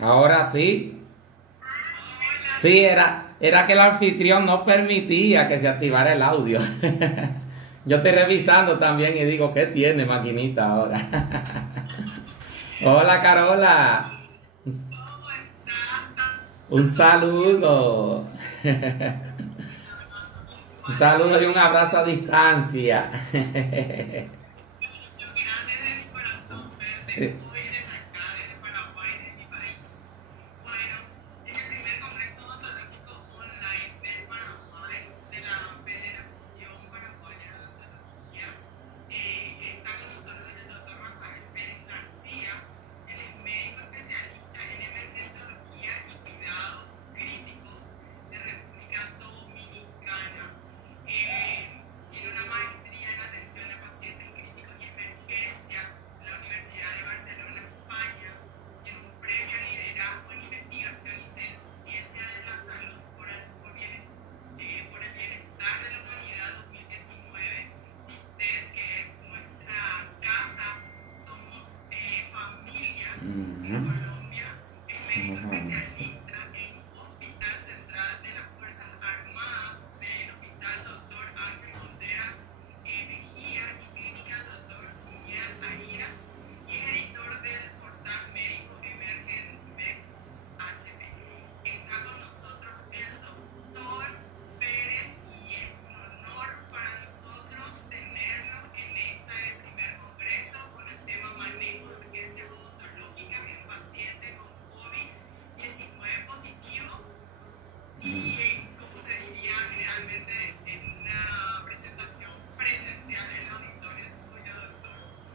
Ahora sí. Sí, era que el anfitrión no permitía que se activara el audio. Yo estoy revisando también y digo, ¿qué tiene maquinita ahora? Hola, Carola. Un saludo. Un saludo y un abrazo a distancia. Sí.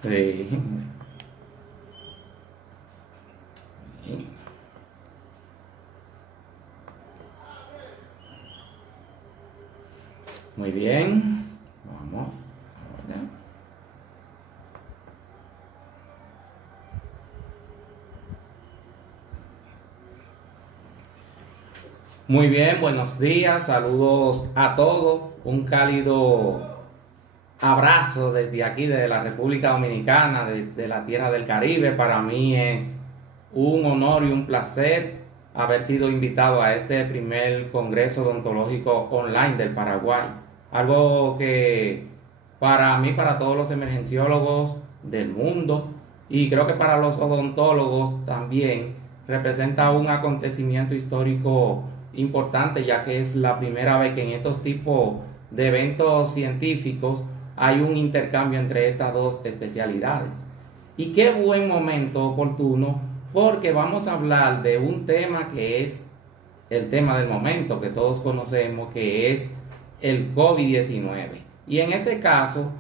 Sí. Muy bien. Vamos. Ahora. Muy bien, buenos días, saludos a todos. Un cálido abrazo desde aquí, desde la República Dominicana, desde la tierra del Caribe. Para mí es un honor y un placer haber sido invitado a este primer Congreso Odontológico Online del Paraguay. Algo que para mí, para todos los emergenciólogos del mundo y creo que para los odontólogos también representa un acontecimiento histórico importante, ya que es la primera vez que en estos tipos de eventos científicos hay un intercambio entre estas dos especialidades. Y qué buen momento oportuno, porque vamos a hablar de un tema que es el tema del momento, que todos conocemos, que es el COVID-19. Y en este caso,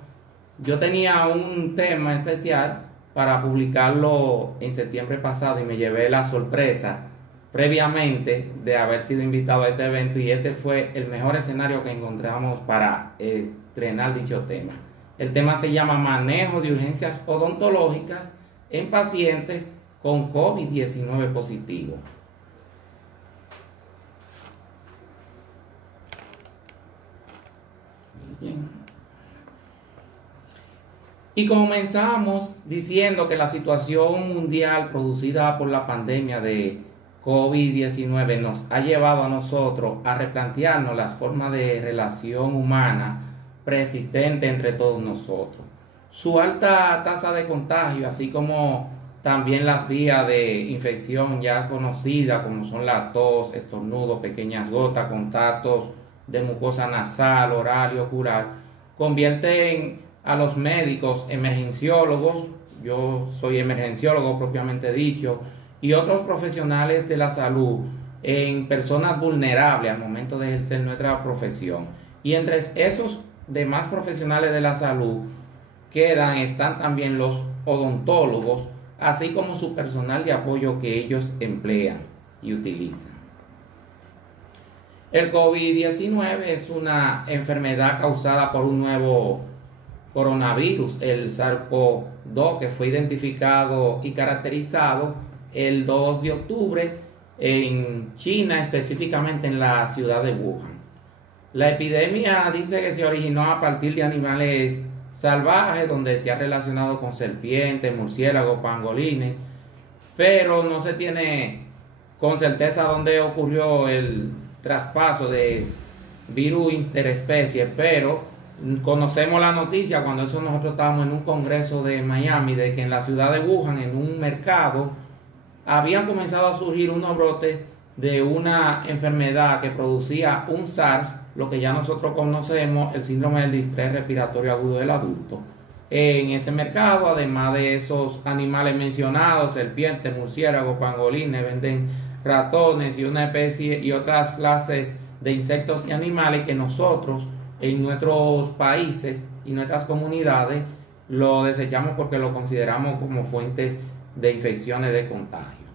yo tenía un tema especial para publicarlo en septiembre pasado y me llevé la sorpresa previamente de haber sido invitado a este evento, y este fue el mejor escenario que encontramos para estrenar dicho tema. El tema se llama Manejo de urgencias odontológicas en pacientes con COVID-19 positivo. Bien. Y comenzamos diciendo que la situación mundial producida por la pandemia de COVID-19 nos ha llevado a nosotros a replantearnos las formas de relación humana persistente entre todos nosotros. Su alta tasa de contagio, así como también las vías de infección ya conocidas, como son la tos, estornudo, pequeñas gotas, contactos de mucosa nasal, oral y ocular, convierten a los médicos emergenciólogos, yo soy emergenciólogo propiamente dicho, y otros profesionales de la salud en personas vulnerables al momento de ejercer nuestra profesión. Y entre esos demás profesionales de la salud están también los odontólogos, así como su personal de apoyo que ellos emplean y utilizan. El COVID-19 es una enfermedad causada por un nuevo coronavirus, el SARS-CoV-2, que fue identificado y caracterizado el 2 de octubre en China, específicamente en la ciudad de Wuhan. La epidemia dice que se originó a partir de animales salvajes, donde se ha relacionado con serpientes, murciélagos, pangolines, pero no se tiene con certeza dónde ocurrió el traspaso de virus interespecie, pero conocemos la noticia cuando eso nosotros estábamos en un congreso de Miami, de que en la ciudad de Wuhan, en un mercado, habían comenzado a surgir unos brotes de una enfermedad que producía un SARS, lo que ya nosotros conocemos, el síndrome del distrés respiratorio agudo del adulto. En ese mercado, además de esos animales mencionados, serpientes, murciélagos, pangolines, venden ratones y una especie y otras clases de insectos y animales que nosotros en nuestros países y nuestras comunidades lo desechamos porque lo consideramos como fuentes de infecciones de contagio.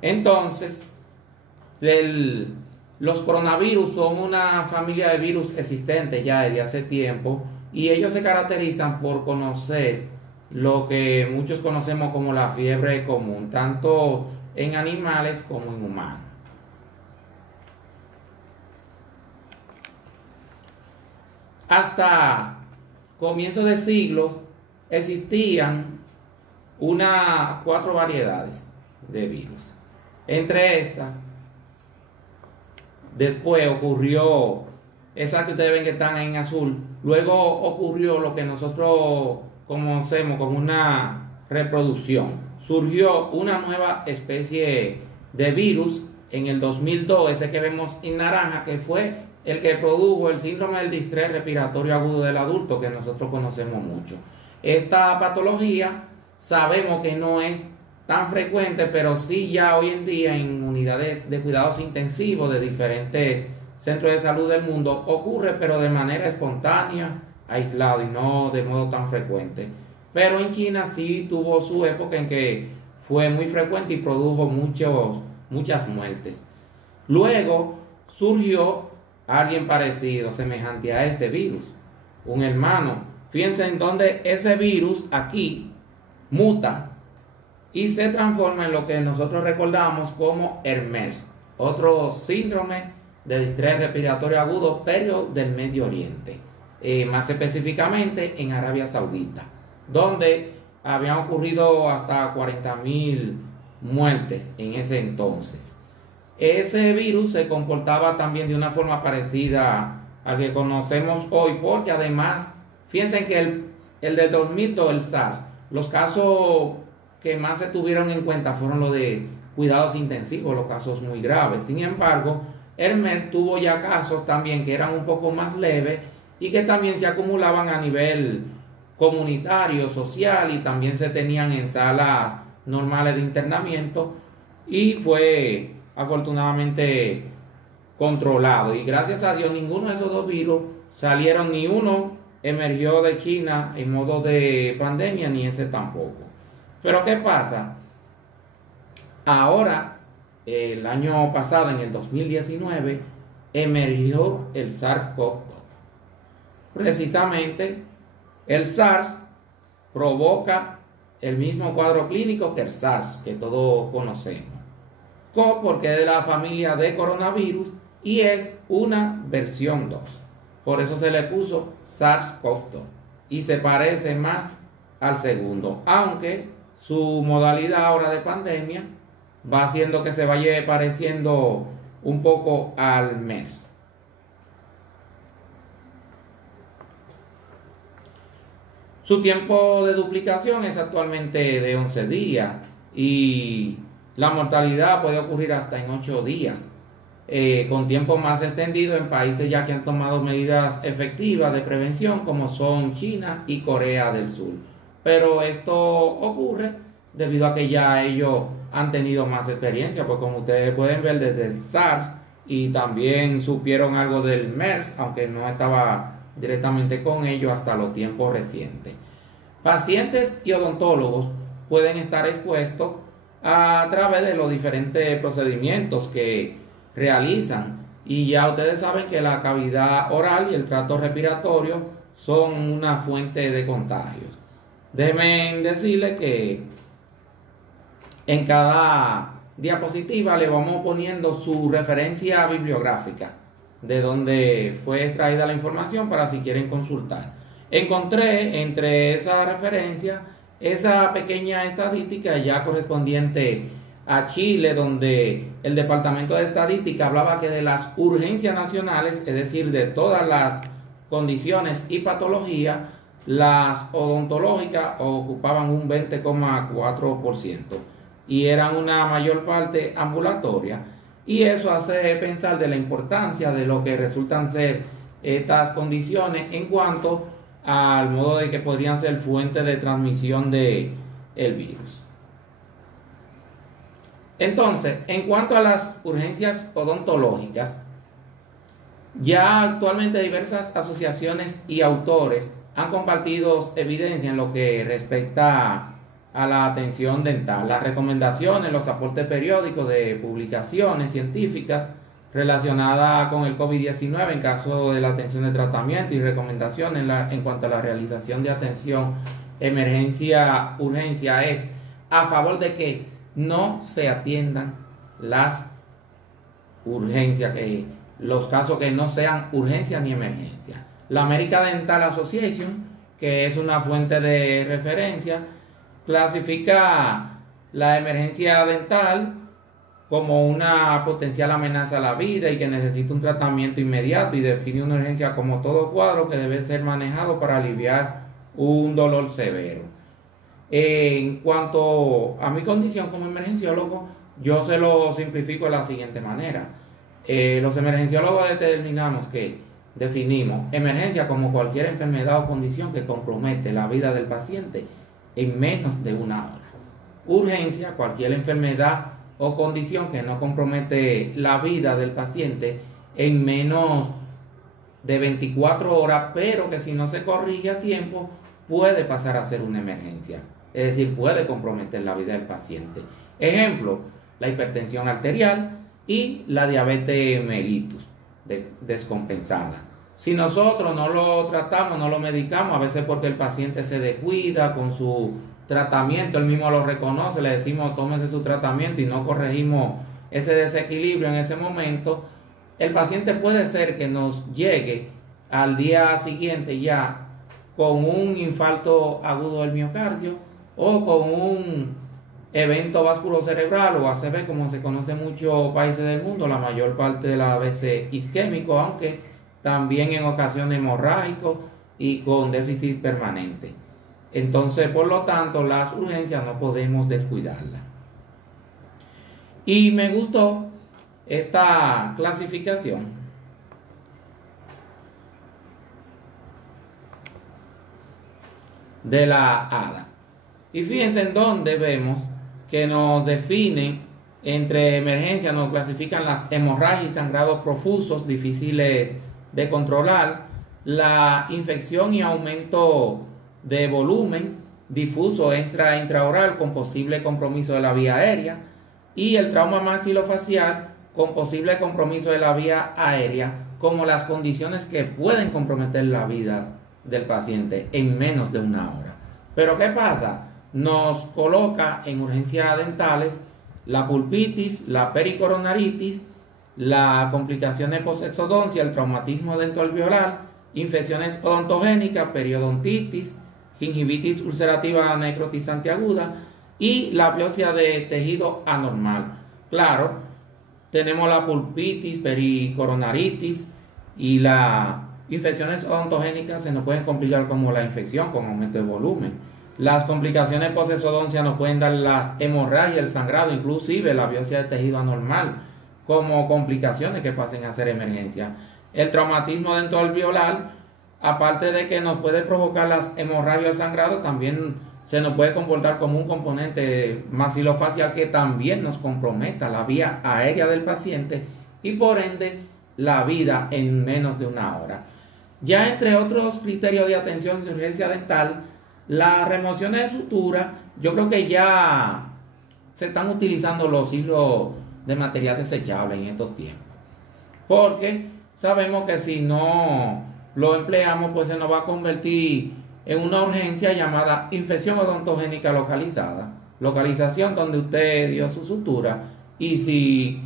Entonces, los coronavirus son una familia de virus existentes ya desde hace tiempo y ellos se caracterizan por conocer lo que muchos conocemos como la fiebre común, tanto en animales como en humanos. Hasta comienzos de siglos existían 4 variedades de virus. Entre estas, después ocurrió esa que ustedes ven que están en azul. Luego ocurrió lo que nosotros conocemos como una reproducción. Surgió una nueva especie de virus en el 2002, ese que vemos en naranja, que fue el que produjo el síndrome del distrés respiratorio agudo del adulto, que nosotros conocemos mucho. Esta patología sabemos que no es tan frecuente, pero sí ya hoy en día en unidades de cuidados intensivos de diferentes centros de salud del mundo ocurre, pero de manera espontánea, aislado y no de modo tan frecuente. Pero en China sí tuvo su época en que fue muy frecuente y produjo muchas muertes. Luego surgió alguien parecido, semejante a este virus, un hermano. Fíjense en donde ese virus aquí muta y se transforma en lo que nosotros recordamos como el MERS, otro síndrome de distrés respiratorio agudo, pero del Medio Oriente, más específicamente en Arabia Saudita, donde habían ocurrido hasta 40.000 muertes en ese entonces. Ese virus se comportaba también de una forma parecida al que conocemos hoy, porque además, fíjense que el del 2002, el SARS, los casos que más se tuvieron en cuenta fueron los de cuidados intensivos, los casos muy graves. Sin embargo, el MERS tuvo ya casos también que eran un poco más leves y que también se acumulaban a nivel comunitario, social, y también se tenían en salas normales de internamiento, y fue afortunadamente controlado. Y gracias a Dios ninguno de esos dos virus salieron, ni uno emergió de China en modo de pandemia, ni ese tampoco. Pero ¿qué pasa? Ahora, el año pasado, en el 2019, emergió el SARS-CoV-2. Precisamente, el SARS provoca el mismo cuadro clínico que el SARS, que todos conocemos. CoV porque es de la familia de coronavirus y es una versión 2. Por eso se le puso SARS-CoV-2 y se parece más al segundo, aunque su modalidad ahora de pandemia va haciendo que se vaya pareciendo un poco al MERS. Su tiempo de duplicación es actualmente de 11 días y la mortalidad puede ocurrir hasta en 8 días, con tiempo más extendido en países ya que han tomado medidas efectivas de prevención como son China y Corea del Sur. Pero esto ocurre debido a que ya ellos han tenido más experiencia, pues como ustedes pueden ver desde el SARS, y también supieron algo del MERS, aunque no estaba directamente con ellos hasta los tiempos recientes. Pacientes y odontólogos pueden estar expuestos a través de los diferentes procedimientos que realizan, y ya ustedes saben que la cavidad oral y el tracto respiratorio son una fuente de contagios. Déjenme decirles que en cada diapositiva le vamos poniendo su referencia bibliográfica de donde fue extraída la información para si quieren consultar. Encontré entre esa referencia esa pequeña estadística ya correspondiente a Chile, donde el Departamento de Estadística hablaba que de las urgencias nacionales, es decir, de todas las condiciones y patologías, las odontológicas ocupaban un 20,4% y eran una mayor parte ambulatoria. Y eso hace pensar de la importancia de lo que resultan ser estas condiciones en cuanto al modo de que podrían ser fuente de transmisión del virus. Entonces, en cuanto a las urgencias odontológicas, ya actualmente diversas asociaciones y autores han compartido evidencia en lo que respecta a la atención dental, las recomendaciones, los aportes periódicos de publicaciones científicas relacionadas con el COVID-19 en caso de la atención de tratamiento y recomendaciones en cuanto a la realización de atención emergencia urgencia es a favor de que no se atiendan las urgencias, los casos que no sean urgencia ni emergencia. La American Dental Association, que es una fuente de referencia, clasifica la emergencia dental como una potencial amenaza a la vida y que necesita un tratamiento inmediato, y define una urgencia como todo cuadro que debe ser manejado para aliviar un dolor severo. En cuanto a mi condición como emergenciólogo, yo se lo simplifico de la siguiente manera. Los emergenciólogos definimos emergencia como cualquier enfermedad o condición que compromete la vida del paciente en menos de una hora. Urgencia, cualquier enfermedad o condición que no compromete la vida del paciente en menos de 24 horas, pero que si no se corrige a tiempo puede pasar a ser una emergencia. Es decir, puede comprometer la vida del paciente. Ejemplo, la hipertensión arterial y la diabetes mellitus descompensada. Si nosotros no lo tratamos, no lo medicamos, a veces porque el paciente se descuida con su tratamiento, él mismo lo reconoce, le decimos tómese su tratamiento y no corregimos ese desequilibrio en ese momento, el paciente puede ser que nos llegue al día siguiente ya con un infarto agudo del miocardio o con un evento vasculocerebral o ACV, como se conoce en muchos países del mundo, la mayor parte de las veces isquémico, aunque también en ocasiones hemorrágico y con déficit permanente. Entonces, por lo tanto, las urgencias no podemos descuidarlas. Y me gustó esta clasificación de la ADA. Y fíjense en dónde vemos que nos definen entre emergencias, nos clasifican las hemorragias y sangrados profusos difíciles de controlar, la infección y aumento de volumen difuso intraoral con posible compromiso de la vía aérea, y el trauma maxilofacial con posible compromiso de la vía aérea, como las condiciones que pueden comprometer la vida del paciente en menos de una hora. Pero ¿qué pasa? Nos coloca en urgencias dentales la pulpitis, la pericoronaritis, la complicación de postesodoncia, el traumatismo dentoalveolar, infecciones odontogénicas, periodontitis, gingivitis ulcerativa necrotizante aguda y la biopsia de tejido anormal. Claro, tenemos la pulpitis, pericoronaritis y las infecciones odontogénicas se nos pueden complicar como la infección con aumento de volumen. Las complicaciones postesodoncia nos pueden dar las hemorragias, el sangrado, inclusive la biopsia de tejido anormal como complicaciones que pasen a ser emergencia. El traumatismo dentoalveolar, aparte de que nos puede provocar las hemorragias, el sangrado, también se nos puede comportar como un componente maxilofacial que también nos comprometa la vía aérea del paciente y por ende la vida en menos de una hora. Ya entre otros criterios de atención de urgencia dental, la remoción de sutura, yo creo que ya se están utilizando los hilos de material desechable en estos tiempos, porque sabemos que si no lo empleamos, pues se nos va a convertir en una urgencia llamada infección odontogénica localizada, localización donde usted dio su sutura, y si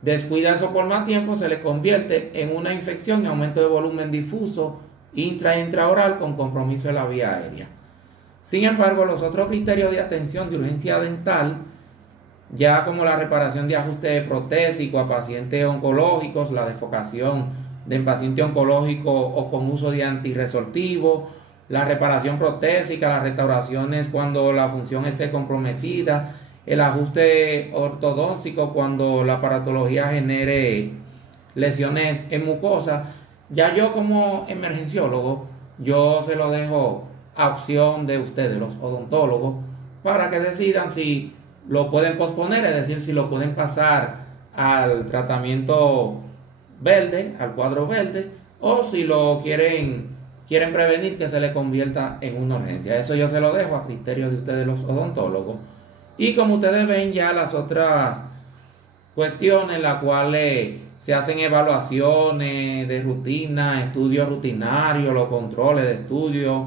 descuida eso por más tiempo, se le convierte en una infección y aumento de volumen difuso intraoral con compromiso de la vía aérea. Sin embargo, los otros criterios de atención de urgencia dental ya como la reparación de ajuste protésico a pacientes oncológicos, la desfocación del paciente oncológico o con uso de antirresortivo, la reparación protésica, las restauraciones cuando la función esté comprometida, el ajuste ortodóntico cuando la aparatología genere lesiones en mucosa. Ya yo como emergenciólogo, yo se lo dejo a opción de ustedes, los odontólogos, para que decidan si lo pueden posponer, es decir, si lo pueden pasar al tratamiento verde, al cuadro verde, o si lo quieren prevenir que se le convierta en una urgencia. Eso yo se lo dejo a criterio de ustedes, los odontólogos. Y como ustedes ven, ya las otras cuestiones en las cuales se hacen evaluaciones de rutina, estudios rutinarios, los controles de estudio,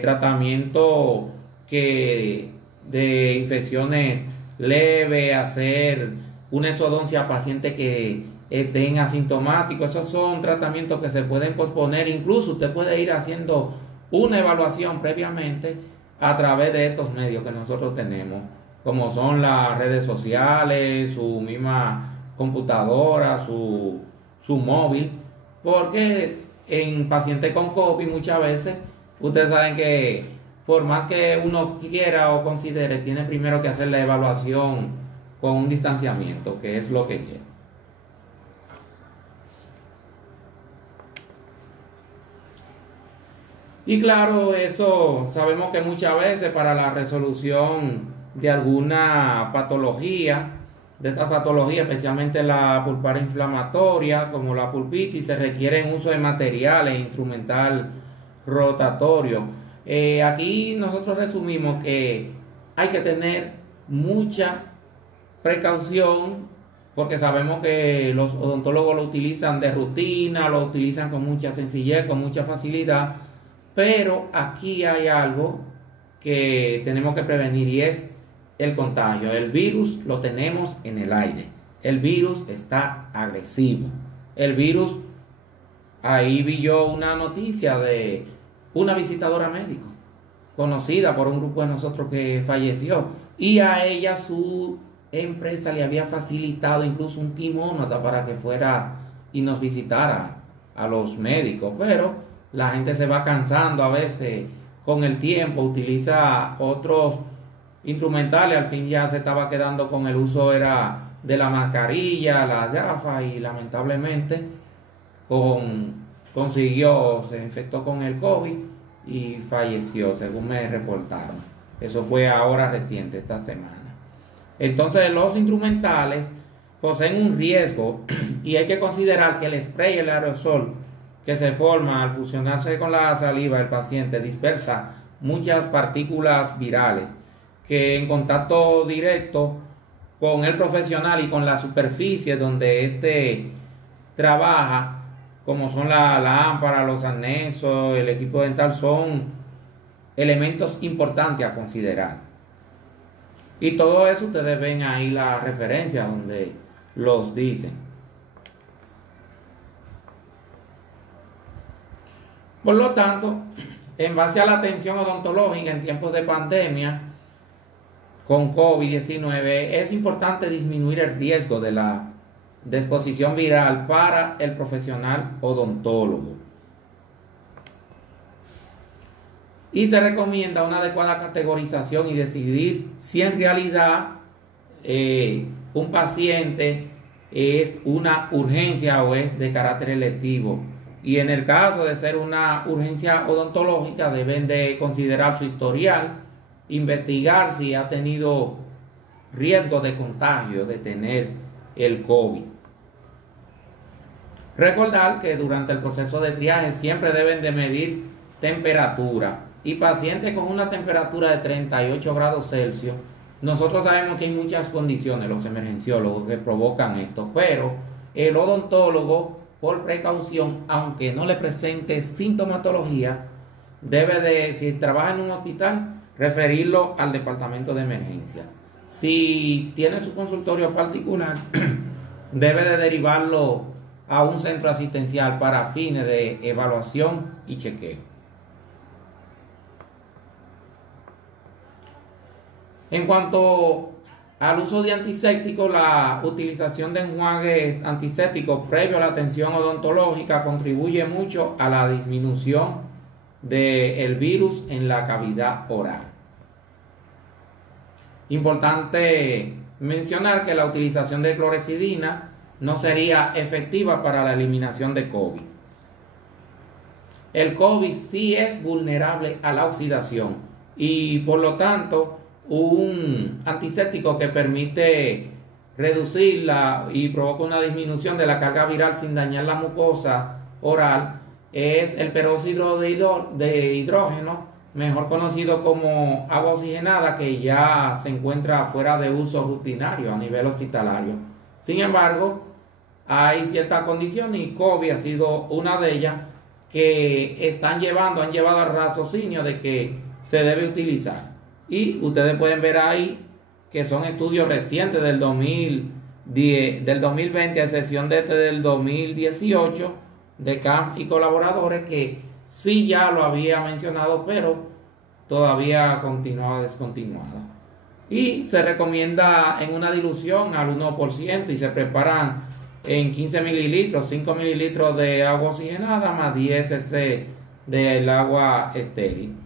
tratamiento de infecciones leves, hacer una exodoncia a pacientes que estén asintomáticos. Esos son tratamientos que se pueden posponer. Incluso usted puede ir haciendo una evaluación previamente a través de estos medios que nosotros tenemos, como son las redes sociales, su misma computadora, su móvil, porque en pacientes con COVID muchas veces ustedes saben que por más que uno quiera o considere, tiene primero que hacer la evaluación con un distanciamiento, que es lo que quiere. Y claro, eso sabemos que muchas veces para la resolución de alguna patología, de estas patologías, especialmente la pulpar inflamatoria, como la pulpitis, se requiere un uso de materiales instrumental rotatorio. Aquí nosotros resumimos que hay que tener mucha precaución, porque sabemos que los odontólogos lo utilizan de rutina, lo utilizan con mucha sencillez, con mucha facilidad, pero aquí hay algo que tenemos que prevenir y es el contagio. El virus lo tenemos en el aire. El virus está agresivo. El virus, ahí vi yo una noticia de una visitadora médico conocida por un grupo de nosotros que falleció, y a ella su empresa le había facilitado incluso un kimono hasta para que fuera y nos visitara a los médicos, pero la gente se va cansando a veces con el tiempo, utiliza otros instrumentales, al fin ya se estaba quedando con el uso era de la mascarilla, las gafas, y lamentablemente se infectó con el COVID y falleció, según me reportaron. Eso fue ahora reciente, esta semana. Entonces los instrumentales poseen un riesgo y hay que considerar que el spray, el aerosol que se forma al fusionarse con la saliva del paciente, dispersa muchas partículas virales que en contacto directo con el profesional y con la superficie donde éste trabaja, como son la lámpara, los arnesos, el equipo dental, son elementos importantes a considerar. Y todo eso ustedes ven ahí la referencia donde los dicen. Por lo tanto, en base a la atención odontológica en tiempos de pandemia con COVID-19, es importante disminuir el riesgo de la exposición viral para el profesional odontólogo. Y se recomienda una adecuada categorización y decidir si en realidad un paciente es una urgencia o es de carácter electivo. Y en el caso de ser una urgencia odontológica, deben de considerar su historial, investigar si ha tenido riesgo de contagio, de tener el COVID. Recordar que durante el proceso de triaje siempre deben de medir temperatura, y pacientes con una temperatura de 38 grados Celsius, nosotros sabemos que hay muchas condiciones, los emergenciólogos, que provocan esto, pero el odontólogo, por precaución, aunque no le presente sintomatología, debe de, si trabaja en un hospital, referirlo al departamento de emergencia. Si tiene su consultorio particular, debe de derivarlo a un centro asistencial para fines de evaluación y chequeo. En cuanto al uso de antisépticos, la utilización de enjuagues antisépticos previo a la atención odontológica contribuye mucho a la disminución del virus en la cavidad oral. Importante mencionar que la utilización de clorexidina no sería efectiva para la eliminación de COVID. El COVID sí es vulnerable a la oxidación y por lo tanto un antiséptico que permite reducirla y provoca una disminución de la carga viral sin dañar la mucosa oral es el peróxido de hidrógeno, mejor conocido como agua oxigenada, que ya se encuentra fuera de uso rutinario a nivel hospitalario. Sin embargo, hay ciertas condiciones y COVID ha sido una de ellas que han llevado al raciocinio de que se debe utilizar. Y ustedes pueden ver ahí que son estudios recientes del 2020, a excepción de este del 2018, de Camp y colaboradores, que sí ya lo había mencionado, pero todavía continuaba descontinuado. Y se recomienda en una dilución al 1% y se preparan en 15 mililitros, 5 mililitros de agua oxigenada más 10 cc del agua estéril.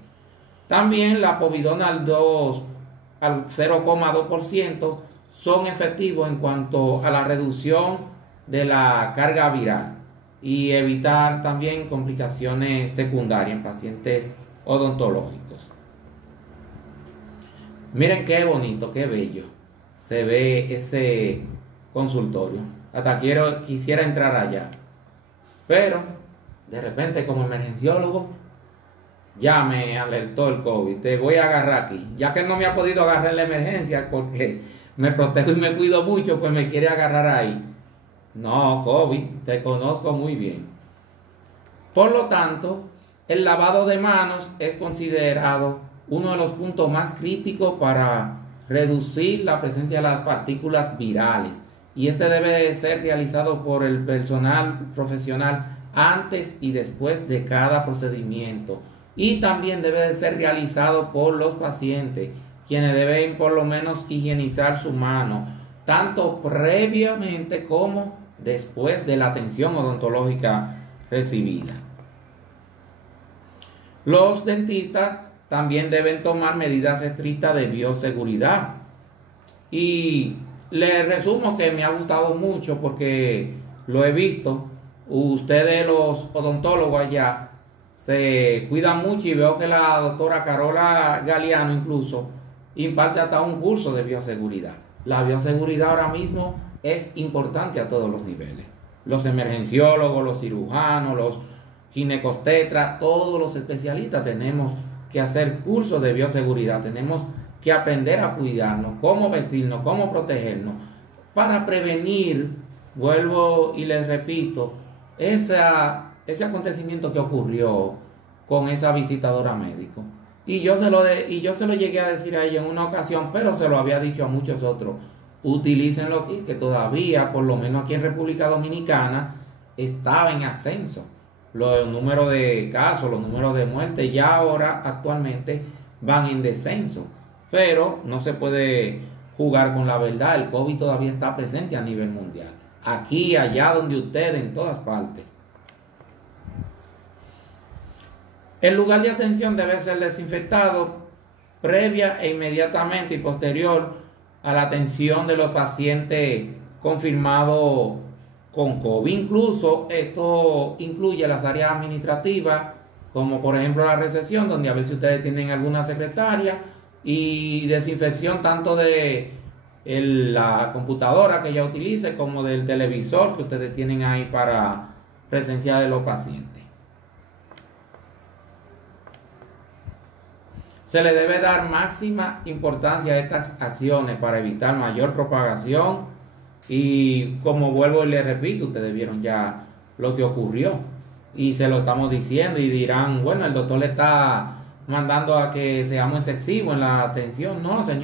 También la povidona al 0,2% son efectivos en cuanto a la reducción de la carga viral y evitar también complicaciones secundarias en pacientes odontológicos. Miren qué bonito, qué bello se ve ese consultorio. Hasta quisiera entrar allá. Pero de repente, como emergenciólogo, ya me alertó el COVID. Te voy a agarrar aquí. Ya que no me ha podido agarrar en la emergencia porque me protejo y me cuido mucho, pues me quiere agarrar ahí. No, COVID, te conozco muy bien. Por lo tanto, el lavado de manos es considerado uno de los puntos más críticos para reducir la presencia de las partículas virales. Y este debe ser realizado por el personal profesional antes y después de cada procedimiento. Y también debe de ser realizado por los pacientes, quienes deben por lo menos higienizar su mano, tanto previamente como después de la atención odontológica recibida. Los dentistas también deben tomar medidas estrictas de bioseguridad. Y les resumo que me ha gustado mucho porque lo he visto. Ustedes, los odontólogos allá, se cuidan mucho y veo que la doctora Carola Galeano incluso imparte hasta un curso de bioseguridad. La bioseguridad ahora mismo es importante a todos los niveles. Los emergenciólogos, los cirujanos, los ginecobstetras, todos los especialistas tenemos que hacer cursos de bioseguridad. Tenemos que aprender a cuidarnos, cómo vestirnos, cómo protegernos, para prevenir, vuelvo y les repito, ese acontecimiento que ocurrió con esa visitadora médico. Y yo se lo llegué a decir a ella en una ocasión, pero se lo había dicho a muchos otros. Utilícenlo aquí, que todavía, por lo menos aquí en República Dominicana, estaba en ascenso los números de casos, los números de muertes. Ya ahora, actualmente, van en descenso. Pero no se puede jugar con la verdad. El COVID todavía está presente a nivel mundial. Aquí, allá, donde ustedes, en todas partes. El lugar de atención debe ser desinfectado previa e inmediatamente y posterior a la atención de los pacientes confirmados con COVID. Incluso esto incluye las áreas administrativas, como por ejemplo la recepción, donde a veces ustedes tienen alguna secretaria, y desinfección tanto de la computadora que ella utilice como del televisor que ustedes tienen ahí para presencia de los pacientes. Se le debe dar máxima importancia a estas acciones para evitar mayor propagación y, como vuelvo y les repito, ustedes vieron ya lo que ocurrió y se lo estamos diciendo y dirán, bueno, el doctor le está mandando a que seamos excesivos en la atención. No, señor.